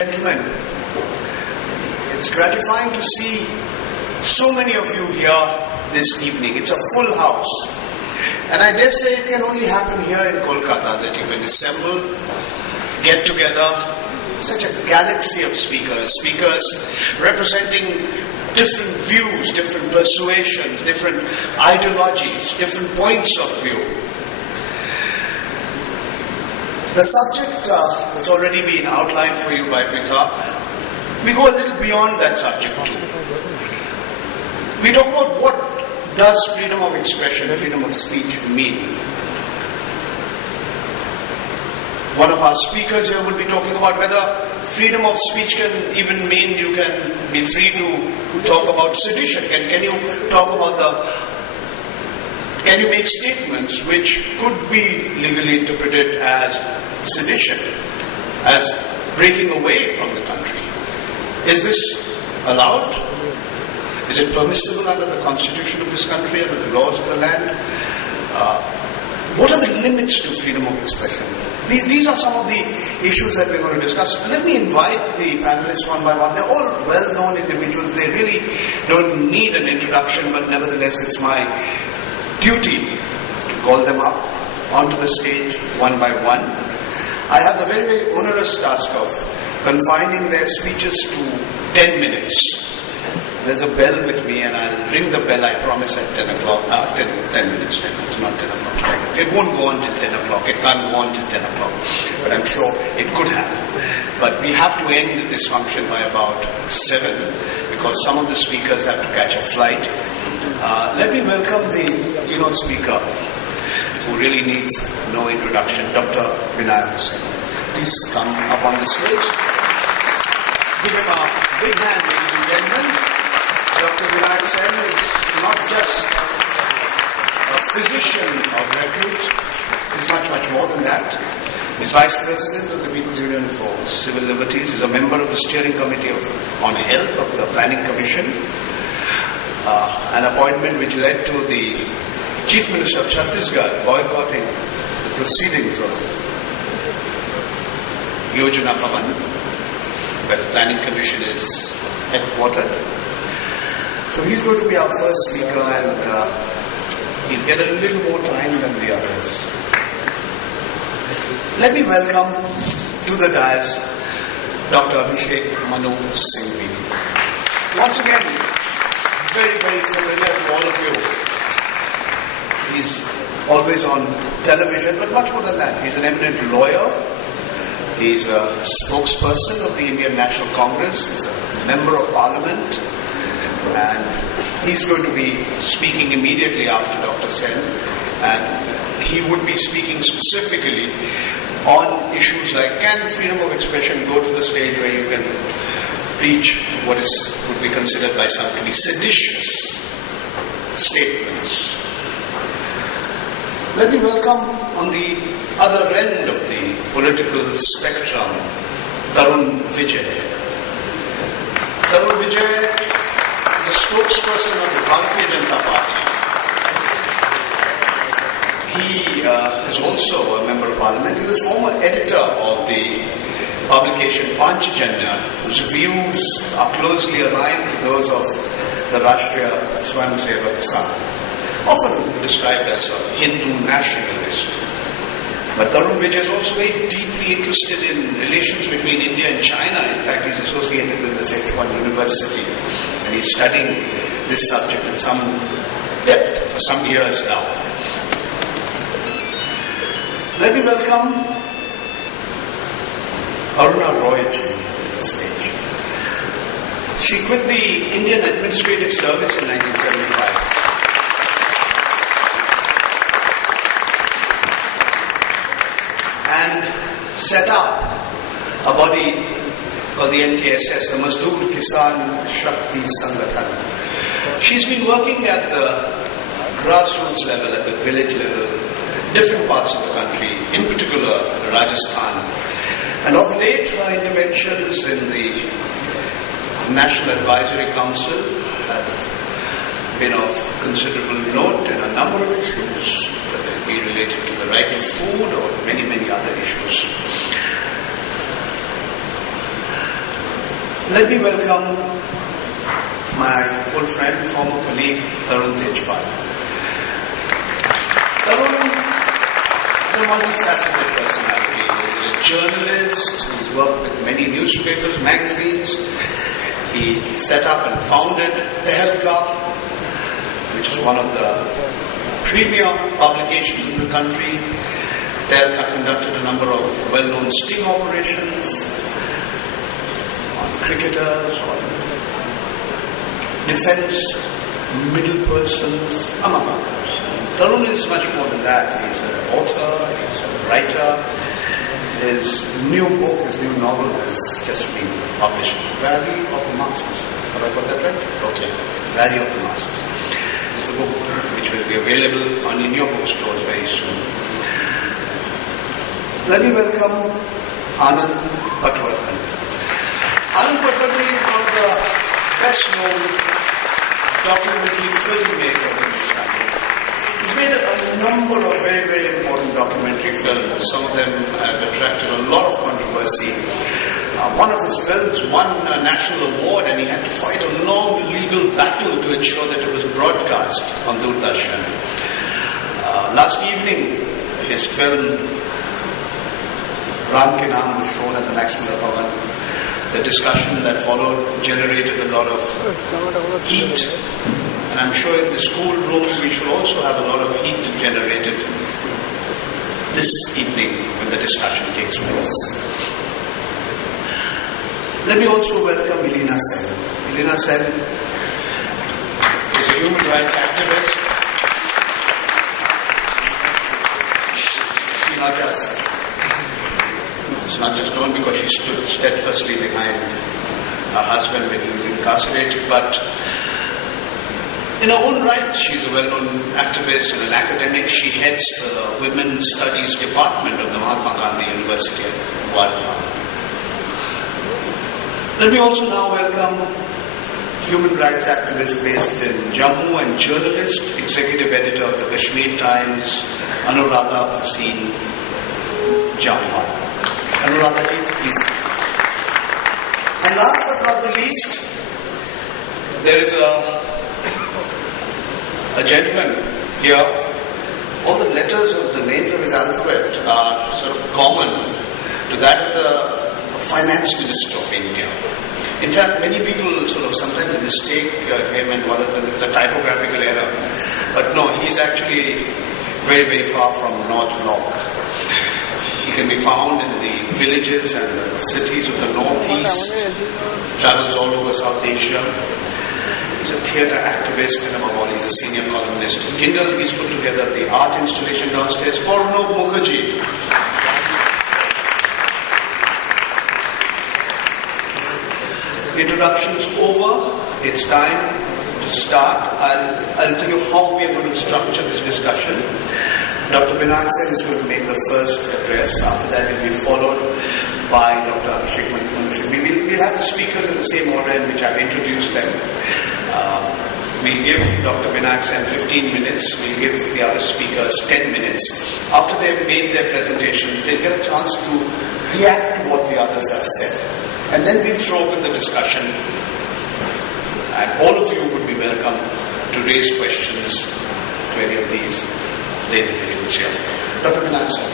Gentlemen, it's gratifying to see so many of you here this evening. It's a full house. And I dare say it can only happen here in Kolkata that you can assemble, get together, such a galaxy of speakers representing different views, different persuasions, different ideologies, different points of view. The subject that's already been outlined for you by Pitha, we go a little beyond that subject too. We talk about what does freedom of expression, freedom of speech mean. One of our speakers here will be talking about whether freedom of speech can even mean you can be free to talk about sedition. Can you talk about can you make statements which could be legally interpreted as sedition, as breaking away from the country? Is this allowed? Is it permissible under the constitution of this country, under the laws of the land? What are the limits to freedom of expression? These are some of the issues that we're going to discuss. Let me invite the panelists one by one. They're all well-known individuals. They really don't need an introduction, but nevertheless it's my duty to call them up onto the stage one by one. I have the very, very onerous task of confining their speeches to 10 minutes. There's a bell with me and I'll ring the bell, I promise, at 10 o'clock. 10 minutes, it's not 10 o'clock. It won't go on till 10 o'clock. It can't go on till 10 o'clock. But I'm sure it could have. But we have to end this function by about 7 because some of the speakers have to catch a flight. Let me welcome the keynote speaker who really needs no introduction, Dr. Vinayak Sen. Please come up on the stage. Give him a big hand, ladies and gentlemen. Dr. Vinayak Sen is not just a physician of repute, he's much, much more than that. He's Vice President of the People's Union for Civil Liberties. He's a member of the Steering Committee on Health of the Planning Commission, an appointment which led to the Chief Minister of Chhattisgarh boycotting the proceedings of Yojana Bhavan, where the Planning Commission is headquartered. So he's going to be our first speaker and he'll get a little more time than the others. Let me welcome to the dais Dr. Abhishek Manu Singhvi. Once again, very, very familiar to all of you. He's always on television, but much more than that. He's an eminent lawyer. He's a spokesperson of the Indian National Congress. He's a member of Parliament. And he's going to be speaking immediately after Dr. Sen. And he would be speaking specifically on issues like, can freedom of expression go to the stage where you can preach what would be considered by some to be seditious statements? Let me welcome on the other end of the political spectrum, Tarun Vijay. Tarun Vijay is a spokesperson of the Bharatiya Janata Party. He is also a member of Parliament. He was former editor of the publication Panchajanya, whose views are closely aligned to those of the Rashtriya Swayamsevak Sangh, often described as a Hindu nationalist. But Tarun Vijay is also very deeply interested in relations between India and China. In fact, he's associated with the Sichuan University and he's studying this subject in some depth for some years now. Let me welcome Aruna Roy to the stage. She quit the Indian Administrative Service in 1975. And set up a body called the NKSS, the Mazdoor Kisan Shakti Sangathan. She's been working at the grassroots level, at the village level, different parts of the country, in particular Rajasthan. And of late, her interventions in the National Advisory Council have been of considerable note in a number of issues, whether it be related to the right to food or many, many other issues. Let me welcome my old friend, former colleague, Tarun Tejpal. Tarun is a multifaceted personality. He's a journalist, he's worked with many newspapers, magazines. He set up and founded Tehelka, which is one of the premier publications in the country. Tehelka conducted a number of well-known sting operations on cricketers, on defense, middle persons, among others. Tarun is much more than that. He's an author, he's a writer. His new book, his new novel has just been published. Valley of the Masses. Have I got that right? Okay. Valley of the Masses. It's a book which will be available in your bookstores very soon. Let me welcome Anand Patwardhan. Anand Patwardhan is one of the best-known documentary filmmakers in this country. He's made a number of very, very important documentary films. Some of them have attracted a lot of controversy. One of his films won a national award, and he had to fight a long legal battle to ensure that it was broadcast on Doordarshan. Last evening, his film Ram Ke Naam was shown at the Maxwell Bhavan. The discussion that followed generated a lot of heat, and I'm sure in the schoolrooms we should also have a lot of heat generated this evening when the discussion takes place. Let me also welcome Elena Sen. Elena Sen is a human rights activist. She's not just known because she stood steadfastly behind her husband when he was incarcerated, but in her own right, she's a well-known activist and an academic. She heads the Women's Studies Department of the Mahatma Gandhi University of Wardha. Let me also now welcome human rights activist based in Jammu and journalist, executive editor of the Kashmir Times, Anuradha Bhasin Jamwal. Anuradha ji, please. And last but not the least, there is a gentleman here. All the letters of the names of his alphabet are sort of common to that of the finance minister of India. In fact, many people sort of sometimes mistake him and whether it's a typographical error. But no, he's actually very, very far from North Block. He can be found in the villages and the cities of the northeast, travels all over South Asia. He's a theatre activist, and above all, he's a senior columnist of Kindle. He's put together the art installation downstairs. Paranjoy Guhathakurta. Introductions over. It's time to start. I'll tell you how we are going to structure this discussion. Dr. Binaksen is going to make the first address. After that, it will be followed by Dr. Abhishek Manushin. We'll have the speakers in the same order in which I've introduced them. We'll give Dr. Binaksen 15 minutes. We'll give the other speakers 10 minutes. After they've made their presentations, they'll get a chance to react to what the others have said. And then we'll throw open the discussion, and all of you would be welcome to raise questions to any of the individuals here. Dr. Binaksen.